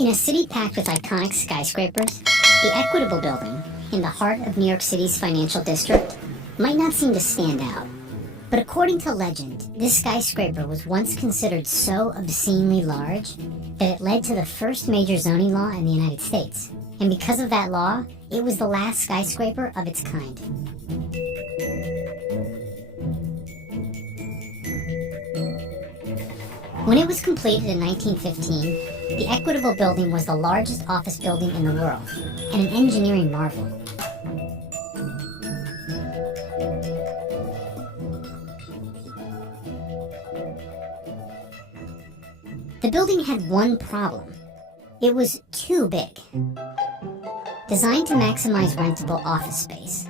In a city packed with iconic skyscrapers, the Equitable Building, in the heart of New York City's financial district, might not seem to stand out. But according to legend, this skyscraper was once considered so obscenely large that it led to the first major zoning law in the United States. And because of that law, it was the last skyscraper of its kind. When it was completed in 1915, the Equitable Building was the largest office building in the world, and an engineering marvel. The building had one problem. It was too big. Designed to maximize rentable office space,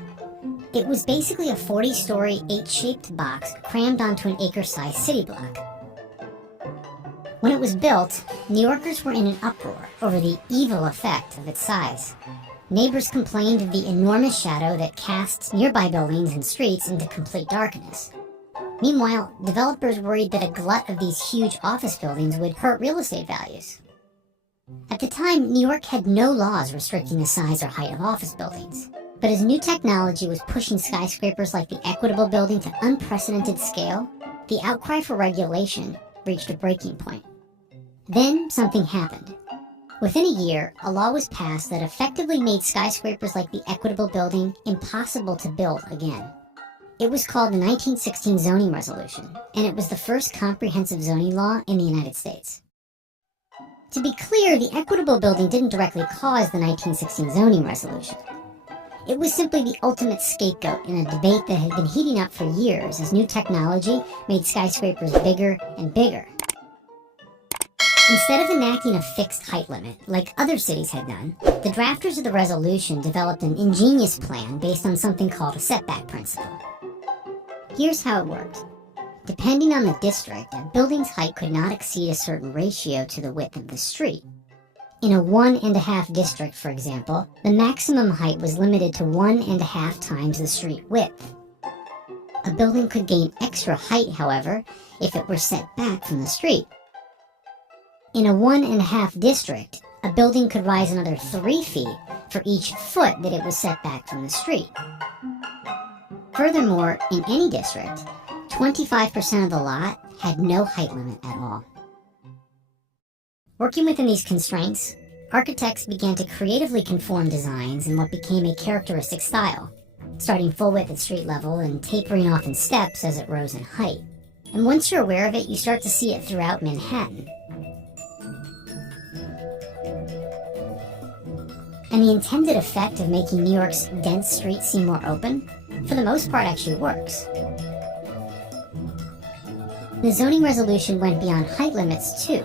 it was basically a 40-story, 8-shaped box crammed onto an acre-sized city block. When it was built, New Yorkers were in an uproar over the evil effect of its size. Neighbors complained of the enormous shadow that casts nearby buildings and streets into complete darkness. Meanwhile, developers worried that a glut of these huge office buildings would hurt real estate values. At the time, New York had no laws restricting the size or height of office buildings. But as new technology was pushing skyscrapers like the Equitable Building to unprecedented scale, the outcry for regulation reached a breaking point. Then something happened. Within a year, a law was passed that effectively made skyscrapers like the Equitable Building impossible to build again. It was called the 1916 Zoning Resolution, and it was the first comprehensive zoning law in the United States. To be clear, the Equitable Building didn't directly cause the 1916 Zoning Resolution. It was simply the ultimate scapegoat in a debate that had been heating up for years as new technology made skyscrapers bigger and bigger. Instead of enacting a fixed height limit, like other cities had done, the drafters of the resolution developed an ingenious plan based on something called a setback principle. Here's how it worked. Depending on the district, a building's height could not exceed a certain ratio to the width of the street. In a 1.5 district, for example, the maximum height was limited to 1.5 times the street width. A building could gain extra height, however, if it were set back from the street. In a 1.5 district, a building could rise another 3 feet for each foot that it was set back from the street. Furthermore, in any district, 25% of the lot had no height limit at all. Working within these constraints, architects began to creatively conform designs in what became a characteristic style, starting full width at street level and tapering off in steps as it rose in height. And once you're aware of it, you start to see it throughout Manhattan. And the intended effect of making New York's dense streets seem more open, for the most part, actually works. The zoning resolution went beyond height limits, too.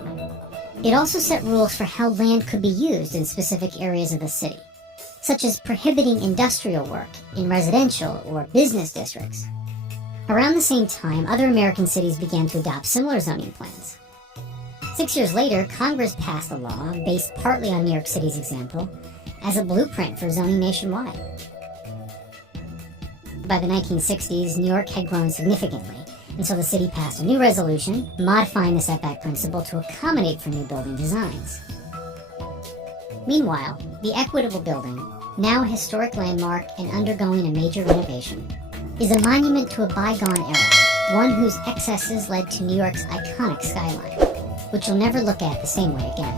It also set rules for how land could be used in specific areas of the city, such as prohibiting industrial work in residential or business districts. Around the same time, other American cities began to adopt similar zoning plans. 6 years later, Congress passed a law based partly on New York City's example as a blueprint for zoning nationwide. By the 1960s, New York had grown significantly, and so the city passed a new resolution modifying the setback principle to accommodate for new building designs. Meanwhile, the Equitable Building, now a historic landmark and undergoing a major renovation, is a monument to a bygone era, one whose excesses led to New York's iconic skyline, which you'll never look at the same way again.